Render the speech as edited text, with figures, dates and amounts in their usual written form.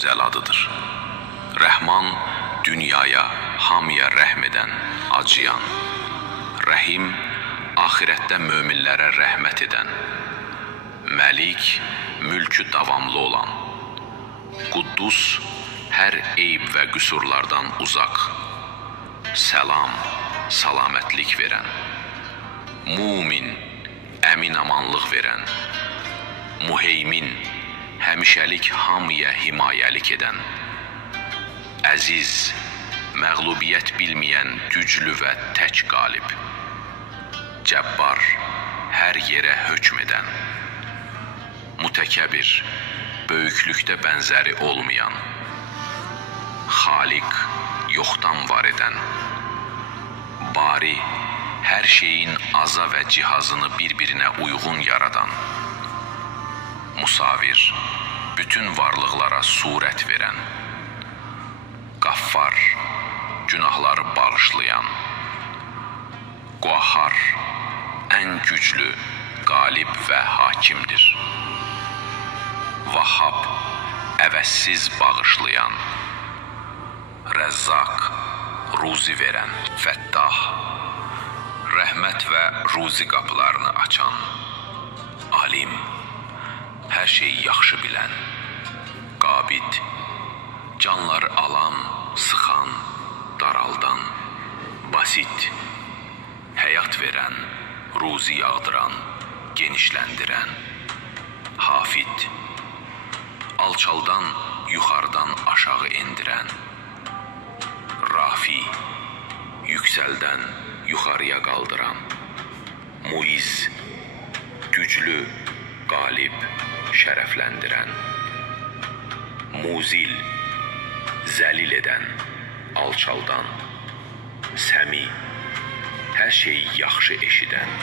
gözəl adıdır. Rəhman dünyaya, hamıya rəhm edən, acıyan. Rəhim axirətdə möminlərə rəhmət edən. Məlik mülkü davamlı olan. Quddus hər eyb və qüsurlardan uzaq. Səlam, salamətlik verən. Mumin, əmin-amanlıq verən. Muheymin, həmişəlik hamıya himayəlik edən. Əziz, məğlubiyyət bilməyən güclü və tək qalib. Cəbbar, hər yerə hökm edən. Mütəkəbbir, böyüklükdə bənzəri olmayan. Xaliq, yoxdan var edən. Bari, hər şeyin aza və cihazını bir-birinə uyğun yaradan. Musavir, bütün varlıqlara surət verən. Qaffar, günahları bağışlayan. Qahhar, ən güclü, qalib və hakimdir. Vahhab, əvəzsiz bağışlayan. Rəzzaq, ruzi verən. Fəttah, rəhmət və ruzi qapılarını açan. Alim, hər şeyi yaxşı bilən. Qabid, canları alan, sıxan, daraldan. Basit, həyat verən, ruzi yağdıran, genişləndirən. Hafid, alçaldan, yuxarıdan aşağı endirən. Rafi, yüksəldən, yuxarıya qaldıran. Muiz, güclü, qalib, şərəfləndirən. Muzil, zəlil edən, alçaldan. Səmi, hər şeyi yaxşı eşidən.